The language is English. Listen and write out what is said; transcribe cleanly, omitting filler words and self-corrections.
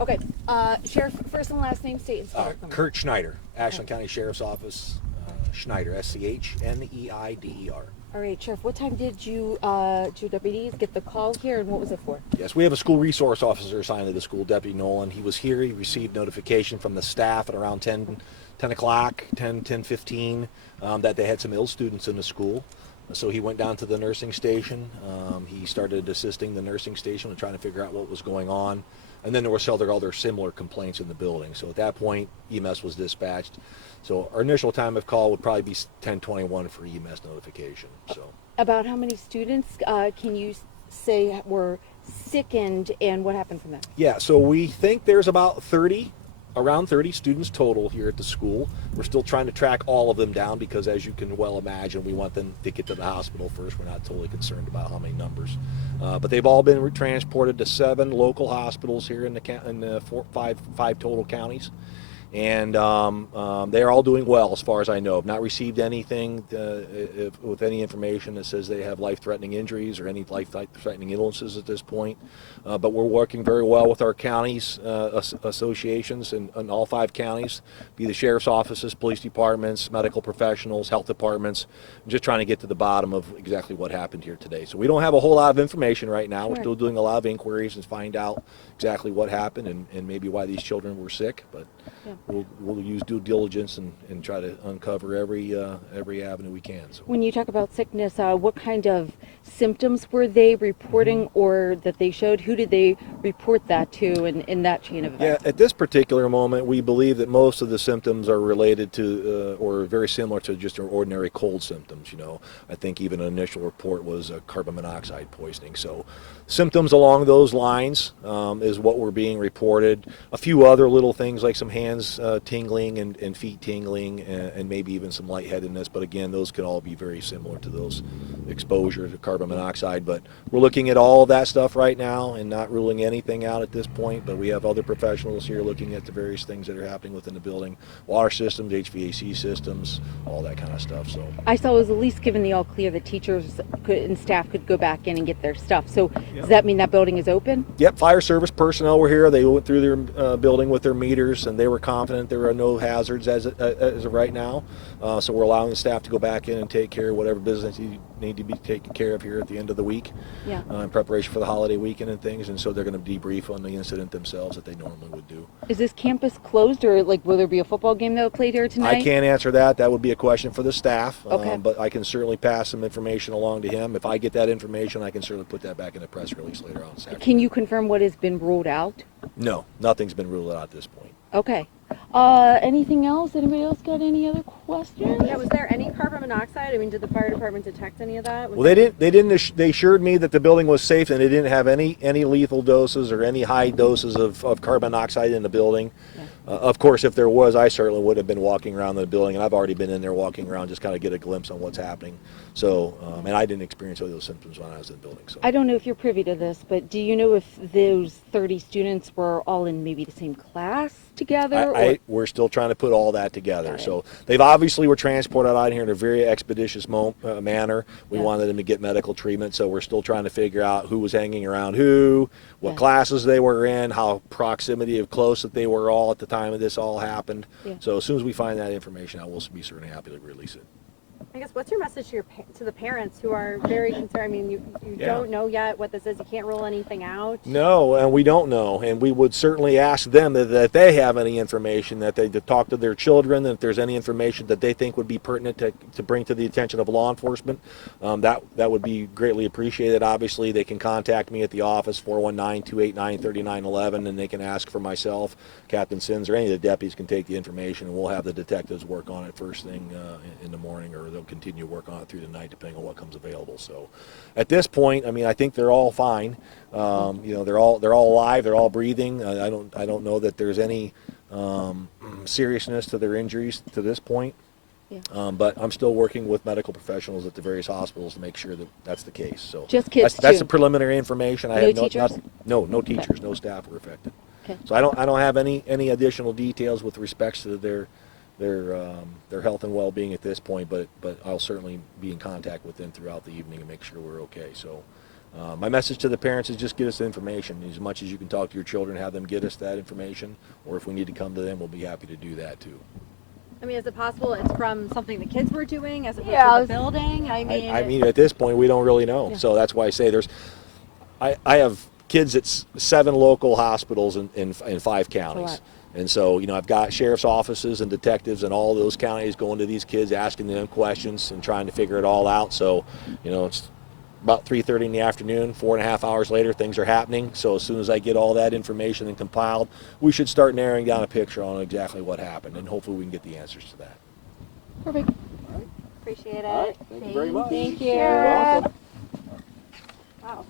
Okay. Sheriff, first and last name, state and spell. Kurt Schneider, Ashland County Sheriff's Office. Schneider, Schneider. All right, Sheriff, what time did you two deputies get the call here, and what was it for? Yes, we have a school resource officer assigned to the school, Deputy Nolan. He was here. He received notification from the staff at around 10 o'clock, 10:15, that they had some ill students in the school. So he went down to the nursing station. He started assisting the nursing station and trying to figure out what was going on. And then there were several other similar complaints in the building. So at that point, EMS was dispatched. So our initial time of call would probably be 10:21 for EMS notification. So About how many students can you say were sickened, and what happened from that? yeah, so we think there's about 30, around 30 students total here at the school. We're still trying to track all of them down because, as you can well imagine, we want them to get to the hospital first. We're not totally concerned about how many numbers. But they've all been transported to 7 local hospitals here in the five total counties. And they're all doing well as far as I know. I've not received anything with any information that says they have life-threatening injuries or any life-threatening illnesses at this point. But we're working very well with our counties, associations in all 5 counties, be the sheriff's offices, police departments, medical professionals, health departments, just trying to get to the bottom of exactly what happened here today. So we don't have a whole lot of information right now. Sure. We're still doing a lot of inquiries and find out exactly what happened and maybe why these children were sick. But Yeah. we'll use due diligence and try to uncover every avenue we can. So. When you talk about sickness, what kind of symptoms were they reporting or that they showed? Who did they report that to in that chain of events? Yeah, at this particular moment, we believe that most of the symptoms are related to or very similar to just ordinary cold symptoms. You know, I think even an initial report was carbon monoxide poisoning. So symptoms along those lines is what we're being reported. A few other little things like some hands tingling and feet tingling and maybe even some lightheadedness. But again, those could all be very similar to those exposure to carbon monoxide. But we're looking at all of that stuff right now and not ruling anything out at this point. But we have other professionals here looking at the various things that are happening within the building, water systems, HVAC systems, all that kind of stuff. So I saw it was at least given the all clear that teachers and staff could go back in and get their stuff. So does that mean that building is open? Yep, fire service personnel were here. They went through their building with their meters, and they were confident there are no hazards as of right now. So we're allowing the staff to go back in and take care of whatever business need to be taken care of here at the end of the week, in preparation for the holiday weekend and things. And so they're going to debrief on the incident themselves that they normally would do. Is this campus closed, or like will there be a football game that will play here tonight? I can't answer that. That would be a question for the staff. Okay. But I can certainly pass some information along to him. If I get that information, I can certainly put that back in the press release later on this afternoon. Can you confirm what has been ruled out? No, nothing's been ruled out at this point. Okay. Anything else? Anybody else got any other questions? Yeah, was there any carbon monoxide? I mean, did the fire department detect any of that? Well, they assured me that the building was safe and they didn't have any lethal doses or any high doses of carbon monoxide in the building. Yeah. Of course, if there was, I certainly would have been walking around the building, and I've already been in there walking around just kind of get a glimpse on what's happening. So, and I didn't experience all those symptoms when I was in the building. So I don't know if you're privy to this, but do you know if those 30 students were all in maybe the same class together? We're still trying to put all that together. So they've obviously were transported out here in a very expeditious manner. We wanted them to get medical treatment, so we're still trying to figure out who was hanging around who, what classes they were in, how proximity of close that they were all at the time of this all happened. Yeah. So as soon as we find that information, I will be certainly happy to release it. I guess, what's your message to the parents who are very concerned? I mean, you don't know yet what this is. You can't rule anything out. No, and we don't know, and we would certainly ask them that if they have any information, that they to talk to their children, and if there's any information that they think would be pertinent to bring to the attention of law enforcement, that would be greatly appreciated. Obviously, they can contact me at the office, 419-289-3911, and they can ask for myself, Captain Sins, or any of the deputies can take the information, and we'll have the detectives work on it first thing in the morning, or they'll continue to work on it through the night depending on what comes available. So at this point, I mean, I think they're all fine. You know, they're all alive, they're all breathing. I don't know that there's any seriousness to their injuries to this point. Yeah. But I'm still working with medical professionals at the various hospitals to make sure that that's the case. So Just kids that's too. the preliminary information. No teachers? No teachers, no staff were affected. Okay. So I don't have any additional details with respects to their health and well-being at this point, but I'll certainly be in contact with them throughout the evening and make sure we're okay. So My message to the parents is just get us the information. As much as you can talk to your children, have them get us that information, or if we need to come to them, we'll be happy to do that too. I mean, is it possible it's from something the kids were doing as opposed Yeah, to the building? I mean, At this point, we don't really know. Yeah. So that's why I say I have kids at 7 local hospitals in 5 counties. lot. And so, you know, I've got sheriff's offices and detectives in all those counties going to these kids, asking them questions and trying to figure it all out. So, you know, it's about 3:30 in the afternoon, 4.5 hours later, things are happening. So as soon as I get all that information and compiled, we should start narrowing down a picture on exactly what happened, and hopefully we can get the answers to that. Perfect. appreciate it. All right. Thank you very much. Thank you. You're welcome. Wow.